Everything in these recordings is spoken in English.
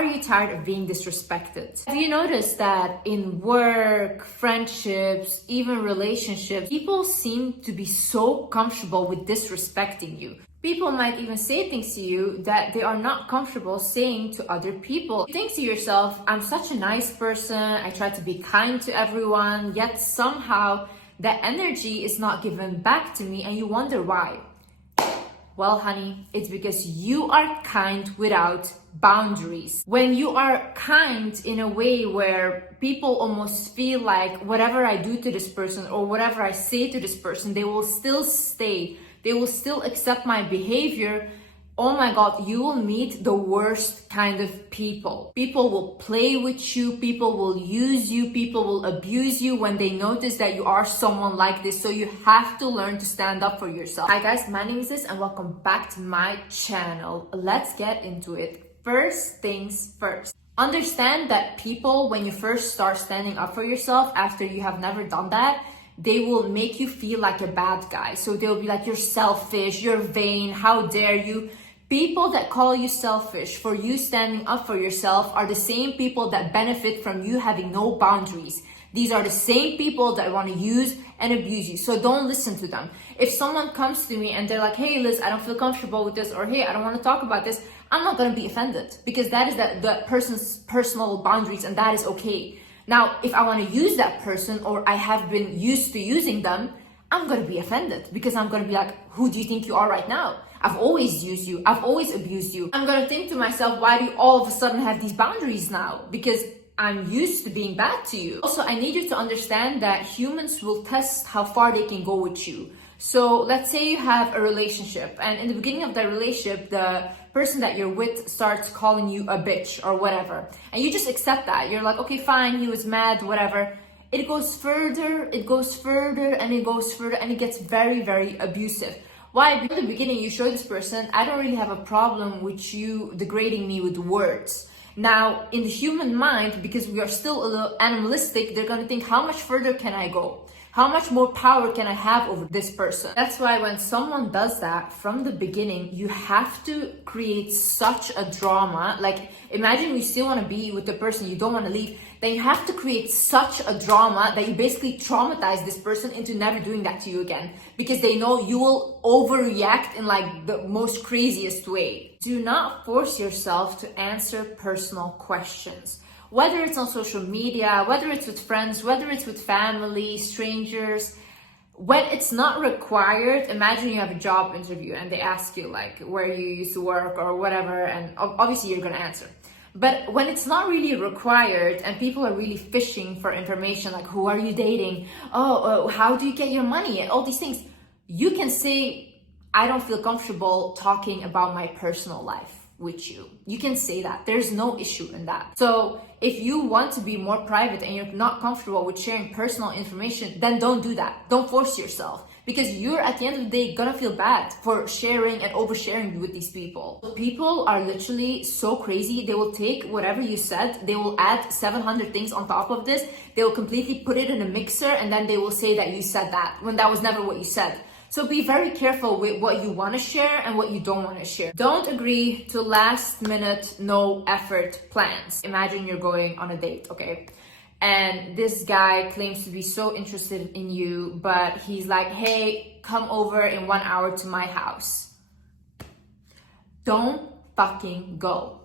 Are you tired of being disrespected? Have you noticed that in work, friendships, even relationships, people seem to be so comfortable with disrespecting you? People might even say things to you that they are not comfortable saying to other people. You think to yourself, I'm such a nice person, I try to be kind to everyone, yet somehow that energy is not given back to me, and you wonder why. Well, honey, it's because you are kind without boundaries. When you are kind in a way where people almost feel like whatever I do to this person or whatever I say to this person, they will still stay. They will still accept my behavior. Oh my God, you will meet the worst kind of people. People will play with you, people will use you, people will abuse you when they notice that you are someone like this. So you have to learn to stand up for yourself. Hi guys, my name is Liz and welcome back to my channel. Let's get into it. First things first. Understand that people, when you first start standing up for yourself after you have never done that, they will make you feel like a bad guy. So they'll be like, you're selfish, you're vain, how dare you? People that call you selfish for you standing up for yourself are the same people that benefit from you having no boundaries. These are the same people that want to use and abuse you. So don't listen to them. If someone comes to me and they're like, hey Liz, I don't feel comfortable with this, or hey, I don't want to talk about this, I'm not going to be offended because that is that person's personal boundaries and that is okay. Now, if I want to use that person or I have been used to using them, I'm going to be offended because I'm going to be like, who do you think you are right now? I've always used you. I've always abused you. I'm going to think to myself, why do you all of a sudden have these boundaries now? Because I'm used to being bad to you. Also, I need you to understand that humans will test how far they can go with you. So let's say you have a relationship and in the beginning of that relationship, the person that you're with starts calling you a bitch or whatever. And you just accept that. You're like, okay, fine, he was mad, whatever. It goes further, and it goes further, and it gets very, very abusive. Why? Because in the beginning, you show this person, I don't really have a problem with you degrading me with words. Now, in the human mind, because we are still a little animalistic, they're going to think, how much further can I go? How much more power can I have over this person? That's why when someone does that from the beginning, you have to create such a drama. Like, imagine you still want to be with the person, you don't want to leave. Then you have to create such a drama that you basically traumatize this person into never doing that to you again. Because they know you will overreact in like the most craziest way. Do not force yourself to answer personal questions. Whether it's on social media, whether it's with friends, whether it's with family, strangers, when it's not required. Imagine you have a job interview and they ask you like where you used to work or whatever, and obviously you're gonna answer. But when it's not really required and people are really fishing for information, like who are you dating? How do you get your money? And all these things, you can say, I don't feel comfortable talking about my personal life with you. You can say that. There's no issue in that. So if you want to be more private and you're not comfortable with sharing personal information, then don't do that. Don't force yourself. Because you're at the end of the day gonna feel bad for sharing and oversharing with these people. People are literally so crazy. They will take whatever you said, they will add 700 things on top of this. They will completely put it in a mixer and then they will say that you said that when that was never what you said. So be very careful with what you want to share and what you don't want to share. Don't agree to last minute, no effort plans. Imagine you're going on a date, okay? And this guy claims to be so interested in you, but he's like, hey, come over in 1 hour to my house. Don't fucking go.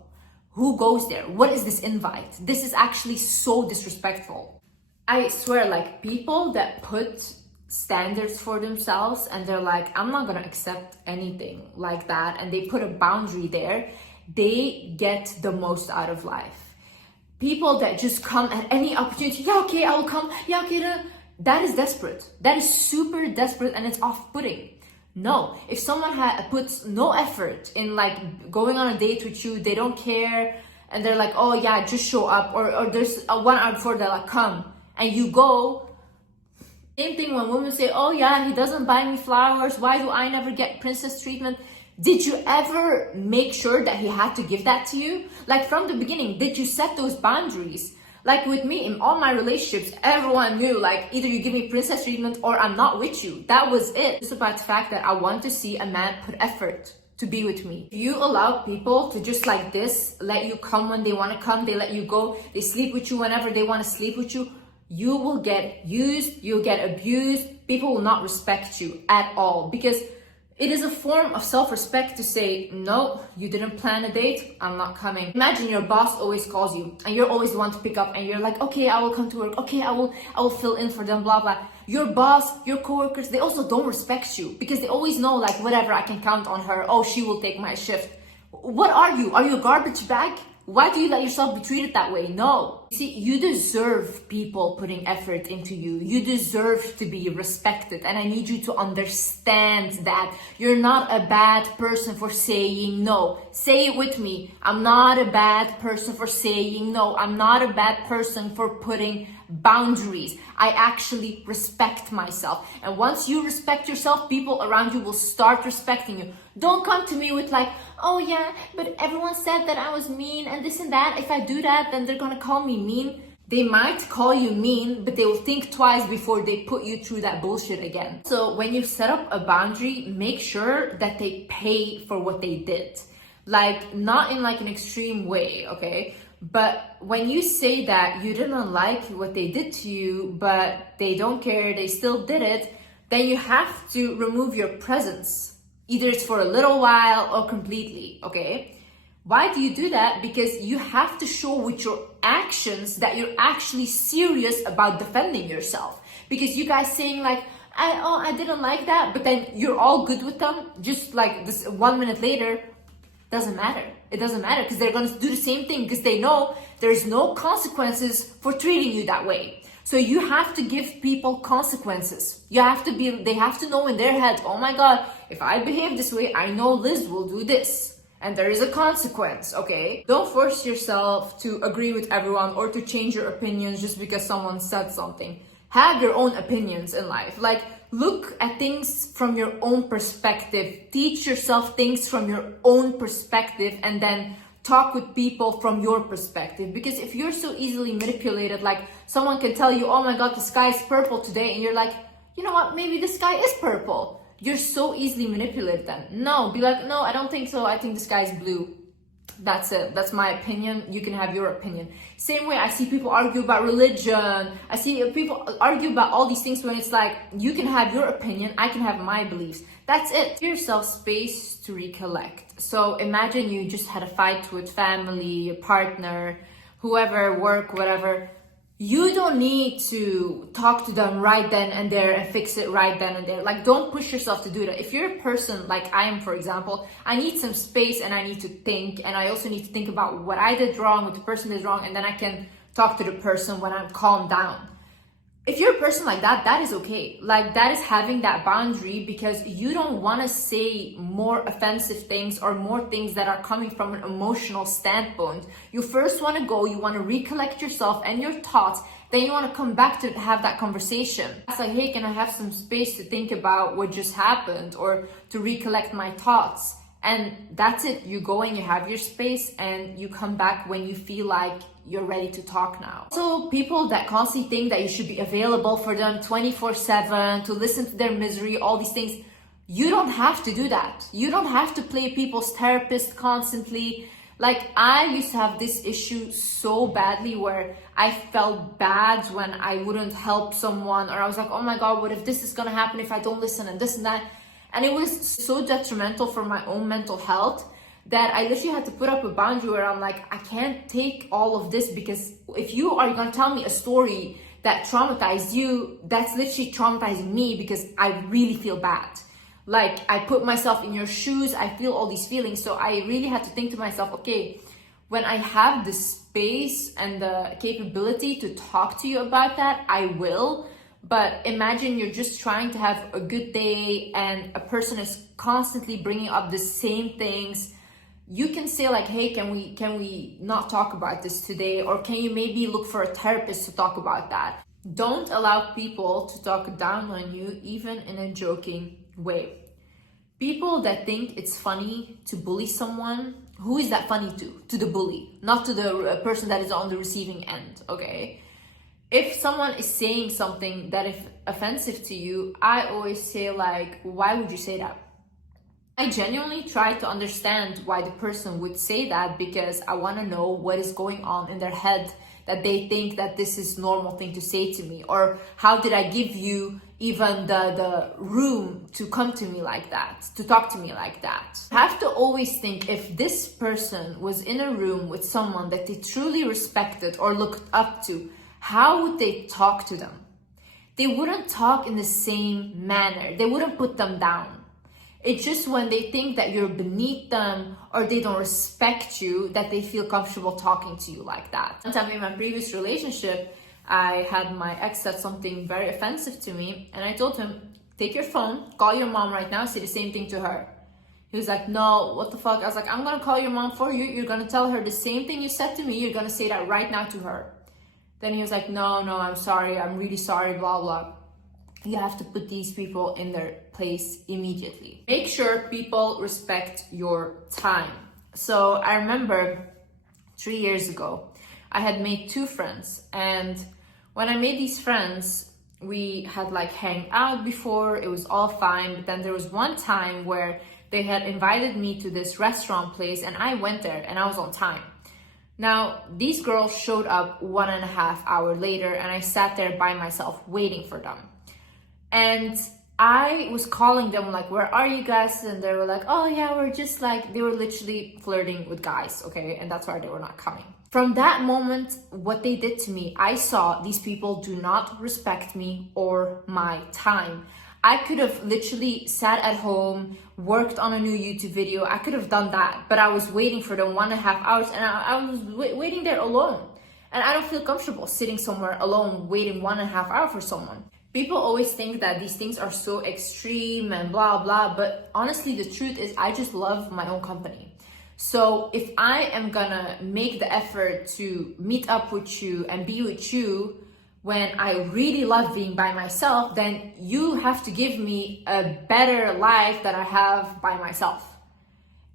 Who goes there? What is this invite? This is actually so disrespectful. I swear, like people that put standards for themselves and they're like, I'm not gonna accept anything like that, and they put a boundary there, they get the most out of life. People that just come at any opportunity, yeah, okay, I will come, yeah, okay, that is desperate. That is super desperate and it's off-putting. No, if someone puts no effort in like going on a date with you, they don't care, and they're like, oh yeah, just show up, or there's a 1 hour before they're like, come, and you go. Same thing when women say, oh yeah, he doesn't buy me flowers, why do I never get princess treatment? Did you ever make sure that he had to give that to you? Like from the beginning, did you set those boundaries? Like with me, in all my relationships, everyone knew like either you give me princess treatment or I'm not with you. That was it. It's about the fact that I want to see a man put effort to be with me. If you allow people to just like this, let you come when they want to come, they let you go, they sleep with you whenever they want to sleep with you, you will get used, you'll get abused, people will not respect you at all, because it is a form of self-respect to say, no, you didn't plan a date, I'm not coming. Imagine your boss always calls you and you're always the one to pick up and you're like, okay, I will come to work, okay, I will fill in for them, blah, blah. Your boss, your coworkers, they also don't respect you because they always know, like, whatever, I can count on her, oh, she will take my shift. What are you? Are you a garbage bag? Why do you let yourself be treated that way? No. See, you deserve people putting effort into you. You deserve to be respected. And I need you to understand that you're not a bad person for saying no. Say it with me. I'm not a bad person for saying no. I'm not a bad person for putting boundaries. I actually respect myself. And once you respect yourself, people around you will start respecting you. Don't come to me with like, oh yeah, but everyone said that I was mean and this and that. If I do that, then they're gonna call me mean. They might call you mean, but they will think twice before they put you through that bullshit again. So when you set up a boundary, make sure that they pay for what they did. Like, not in like an extreme way, okay? But when you say that you didn't like what they did to you, but they don't care, they still did it, then you have to remove your presence. Either it's for a little while or completely, okay? Why do you do that? Because you have to show with your actions that you're actually serious about defending yourself. Because you guys saying like, I didn't like that, but then you're all good with them, just like this 1 minute later, doesn't matter. It doesn't matter because they're going to do the same thing because they know there's no consequences for treating you that way. So you have to give people consequences. They have to know in their head, oh my God, if I behave this way, I know Liz will do this. And there is a consequence, okay? Don't force yourself to agree with everyone or to change your opinions just because someone said something. Have your own opinions in life. Like, look at things from your own perspective. Teach yourself things from your own perspective and then talk with people from your perspective. Because if you're so easily manipulated, like someone can tell you, oh my God, the sky is purple today, and you're like, you know what, maybe the sky is purple. You're so easily manipulated then. No, be like, no, I don't think so. I think the sky is blue. That's it. That's my opinion. You can have your opinion. Same way I see people argue about religion. I see people argue about all these things when it's like, you can have your opinion, I can have my beliefs. That's it. Give yourself space to recollect. So imagine you just had a fight with family, your partner, whoever, work, whatever. You don't need to talk to them right then and there and fix it right then and there. Like, don't push yourself to do that. If you're a person like I am, for example, I need some space and I need to think, and I also need to think about what I did wrong, what the person did wrong, and then I can talk to the person when I'm calmed down. If you're a person like that, that is okay. Like, that is having that boundary because you don't want to say more offensive things or more things that are coming from an emotional standpoint. You first want to go, you want to recollect yourself and your thoughts, then you want to come back to have that conversation. It's like, hey, can I have some space to think about what just happened or to recollect my thoughts? And that's it. You go and you have your space and you come back when you feel like you're ready to talk now. So people that constantly think that you should be available for them 24/7, to listen to their misery, all these things, you don't have to do that. You don't have to play people's therapist constantly. Like, I used to have this issue so badly where I felt bad when I wouldn't help someone, or I was like, oh my God, what if this is gonna happen if I don't listen and this and that. And it was so detrimental for my own mental health that I literally had to put up a boundary where I'm like, I can't take all of this, because if you are gonna tell me a story that traumatized you, that's literally traumatizing me because I really feel bad. Like, I put myself in your shoes, I feel all these feelings. So I really had to think to myself, okay, when I have the space and the capability to talk to you about that, I will. But imagine you're just trying to have a good day and a person is constantly bringing up the same things. You can say like, hey, can we not talk about this today? Or can you maybe look for a therapist to talk about that? Don't allow people to talk down on you, even in a joking way. People that think it's funny to bully someone, who is that funny to? To the bully, not to the person that is on the receiving end, okay? If someone is saying something that is offensive to you, I always say like, why would you say that? I genuinely try to understand why the person would say that, because I want to know what is going on in their head that they think that this is normal thing to say to me, or how did I give you even the room to come to me like that, to talk to me like that. I have to always think, if this person was in a room with someone that they truly respected or looked up to, how would they talk to them? They wouldn't talk in the same manner. They wouldn't put them down. It's just when they think that you're beneath them or they don't respect you that they feel comfortable talking to you like that. One time in my previous relationship, I had my ex said something very offensive to me, and I told him, take your phone, call your mom right now, say the same thing to her. He was like, no, what the fuck? I was like, I'm gonna call your mom for you. You're gonna tell her the same thing you said to me. You're gonna say that right now to her. Then he was like, no, I'm sorry. I'm really sorry, blah, blah. You have to put these people in their place immediately. Make sure people respect your time. So I remember 3 years ago, I had made 2 friends. And when I made these friends, we had like hanged out before. It was all fine. But then there was one time where they had invited me to this restaurant place, and I went there and I was on time. Now, these girls showed up 1.5 hours later, and I sat there by myself waiting for them. And I was calling them like, where are you guys? And they were like, oh yeah, we're just like, they were literally flirting with guys, okay? And that's why they were not coming. From that moment, what they did to me, I saw these people do not respect me or my time. I could have literally sat at home, worked on a new YouTube video. I could have done that, but I was waiting for them 1.5 hours, and I was waiting there alone. And I don't feel comfortable sitting somewhere alone, waiting 1.5 hours for someone. People always think that these things are so extreme and blah, blah, but honestly, the truth is I just love my own company. So if I am gonna make the effort to meet up with you and be with you when I really love being by myself, then you have to give me a better life that I have by myself.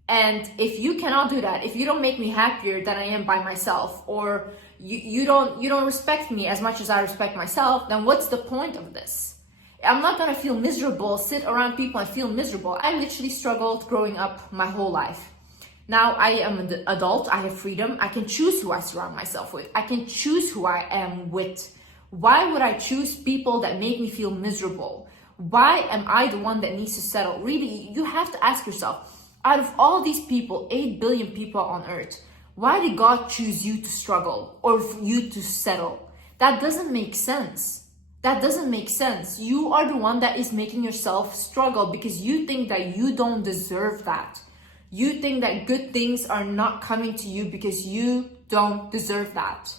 And if you cannot do that, if you don't make me happier than I am by myself, or you don't respect me as much as I respect myself, then what's the point of this? I'm not gonna feel miserable, sit around people and feel miserable. I literally struggled growing up my whole life. Now I am an adult, I have freedom, I can choose who I surround myself with. I can choose who I am with. Why would I choose people that make me feel miserable? Why am I the one that needs to settle? Really, you have to ask yourself, out of all these people, 8 billion people on earth, why did God choose you to struggle or for you to settle? That doesn't make sense. That doesn't make sense. You are the one that is making yourself struggle because you think that you don't deserve that. You think that good things are not coming to you because you don't deserve that.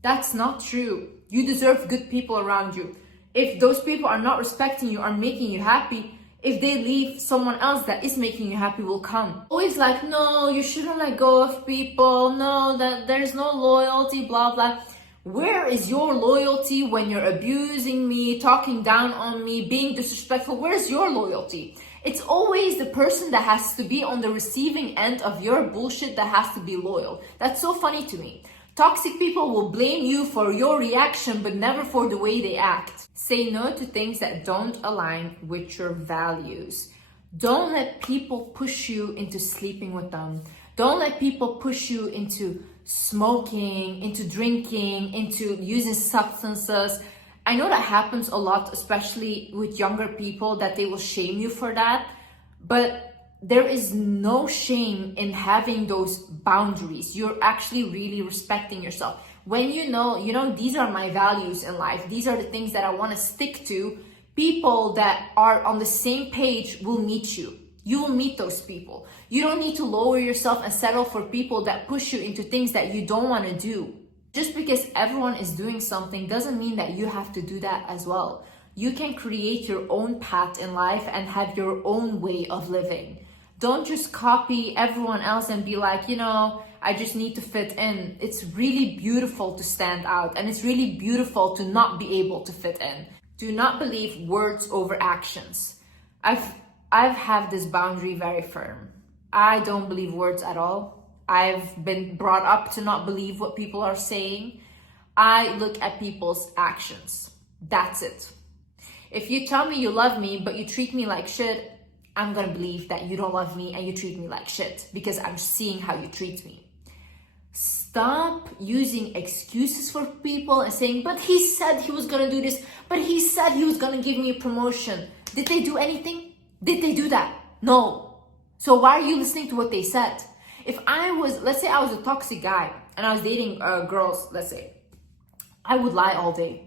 That's not true. You deserve good people around you. If those people are not respecting you, are making you happy, if they leave, someone else that is making you happy will come. Always like, no, you shouldn't let go of people. No, that there's no loyalty, blah, blah. Where is your loyalty when you're abusing me, talking down on me, being disrespectful? Where's your loyalty? It's always the person that has to be on the receiving end of your bullshit that has to be loyal. That's so funny to me. Toxic people will blame you for your reaction, but never for the way they act. Say no to things that don't align with your values. Don't let people push you into sleeping with them. Don't let people push you into smoking, into drinking, into using substances. I know that happens a lot, especially with younger people, that they will shame you for that. But there is no shame in having those boundaries. You're actually really respecting yourself. When you know, these are my values in life. These are the things that I want to stick to. People that are on the same page will meet you. You will meet those people. You don't need to lower yourself and settle for people that push you into things that you don't want to do. Just because everyone is doing something doesn't mean that you have to do that as well. You can create your own path in life and have your own way of living. Don't just copy everyone else and be like, I just need to fit in. It's really beautiful to stand out, and it's really beautiful to not be able to fit in. Do not believe words over actions. I've had this boundary very firm. I don't believe words at all. I've been brought up to not believe what people are saying. I look at people's actions. That's it. If you tell me you love me, but you treat me like shit, I'm gonna believe that you don't love me and you treat me like shit because I'm seeing how you treat me. Stop using excuses for people and saying, but he said he was gonna do this, but he said he was gonna give me a promotion. Did they do anything? Did they do that? No. So why are you listening to what they said? If I was, let's say I was a toxic guy and I was dating girls, let's say, I would lie all day.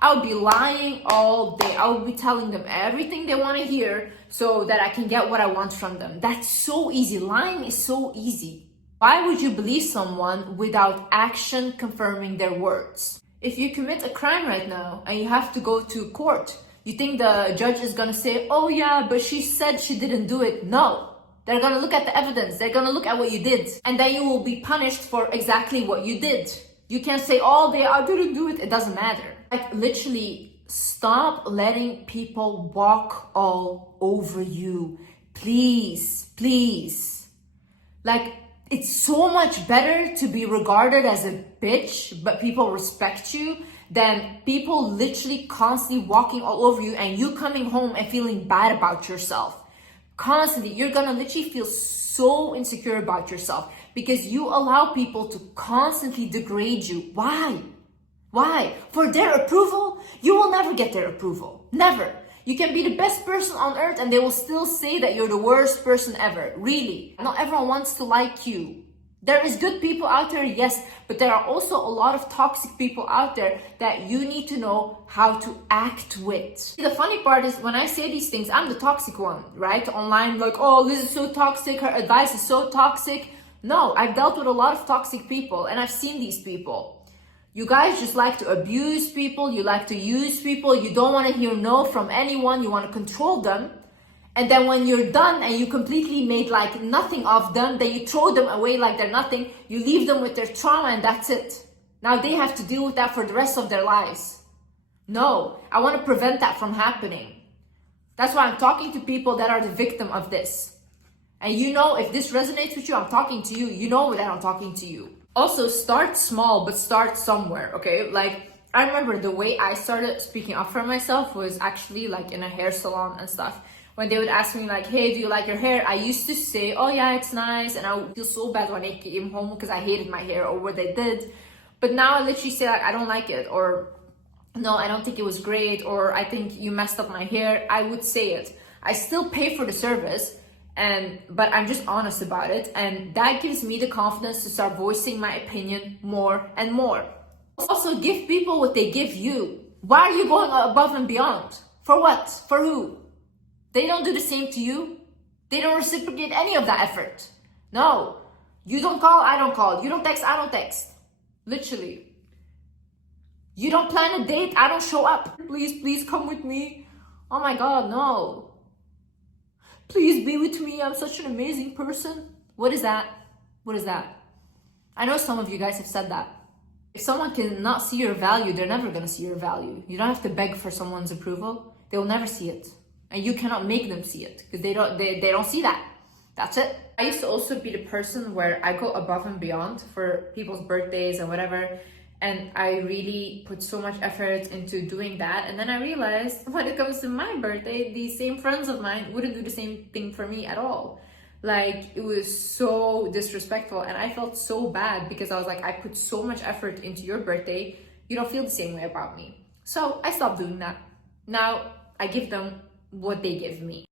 I would be lying all day. I would be telling them everything they want to hear so that I can get what I want from them. That's so easy. Lying is so easy. Why would you believe someone without action confirming their words? If you commit a crime right now and you have to go to court, you think the judge is gonna say, oh yeah, but she said she didn't do it? No. They're gonna look at the evidence. They're gonna look at what you did. And then you will be punished for exactly what you did. You can't say all day, I didn't do it. It doesn't matter. Like, literally, stop letting people walk all over you. Please, please. Like, it's so much better to be regarded as a bitch, but people respect you, than people literally constantly walking all over you and you coming home and feeling bad about yourself. Constantly, you're gonna literally feel so insecure about yourself because you allow people to constantly degrade you. Why? Why? For their approval? You will never get their approval. Never. You can be the best person on earth and they will still say that you're the worst person ever. Really. Not everyone wants to like you. There is good people out there, yes, but there are also a lot of toxic people out there that you need to know how to act with. The funny part is when I say these things, I'm the toxic one, right? Online, like, oh, Liz is so toxic, her advice is so toxic. No, I've dealt with a lot of toxic people and I've seen these people. You guys just like to abuse people, you like to use people, you don't want to hear no from anyone, you want to control them. And then when you're done and you completely made like nothing of them, then you throw them away like they're nothing, you leave them with their trauma and that's it. Now they have to deal with that for the rest of their lives. No, I want to prevent that from happening. That's why I'm talking to people that are the victim of this. And you know, if this resonates with you, I'm talking to you. You know that I'm talking to you. Also, start small, but start somewhere, okay? Like, I remember the way I started speaking up for myself was actually like in a hair salon and stuff. When they would ask me like, hey, do you like your hair? I used to say, oh yeah, it's nice. And I would feel so bad when I came home because I hated my hair or what they did. But now I literally say like, I don't like it, or no, I don't think it was great, or I think you messed up my hair. I would say it. I still pay for the service, but I'm just honest about it. And that gives me the confidence to start voicing my opinion more and more. Also, give people what they give you. Why are you going above and beyond? For what? For who? They don't do the same to you. They don't reciprocate any of that effort. No. You don't call, I don't call. You don't text, I don't text. Literally. You don't plan a date, I don't show up. Please, please come with me. Oh my God, no. Please be with me, I'm such an amazing person. What is that? What is that? I know some of you guys have said that. If someone cannot see your value, they're never gonna see your value. You don't have to beg for someone's approval. They will never see it. And you cannot make them see it because they don't see that. That's it. I used to also be the person where I go above and beyond for people's birthdays and whatever. And I really put so much effort into doing that. And then I realized when it comes to my birthday, these same friends of mine wouldn't do the same thing for me at all. Like, it was so disrespectful. And I felt so bad because I was like, I put so much effort into your birthday. You don't feel the same way about me. So I stopped doing that. Now I give them what they give me.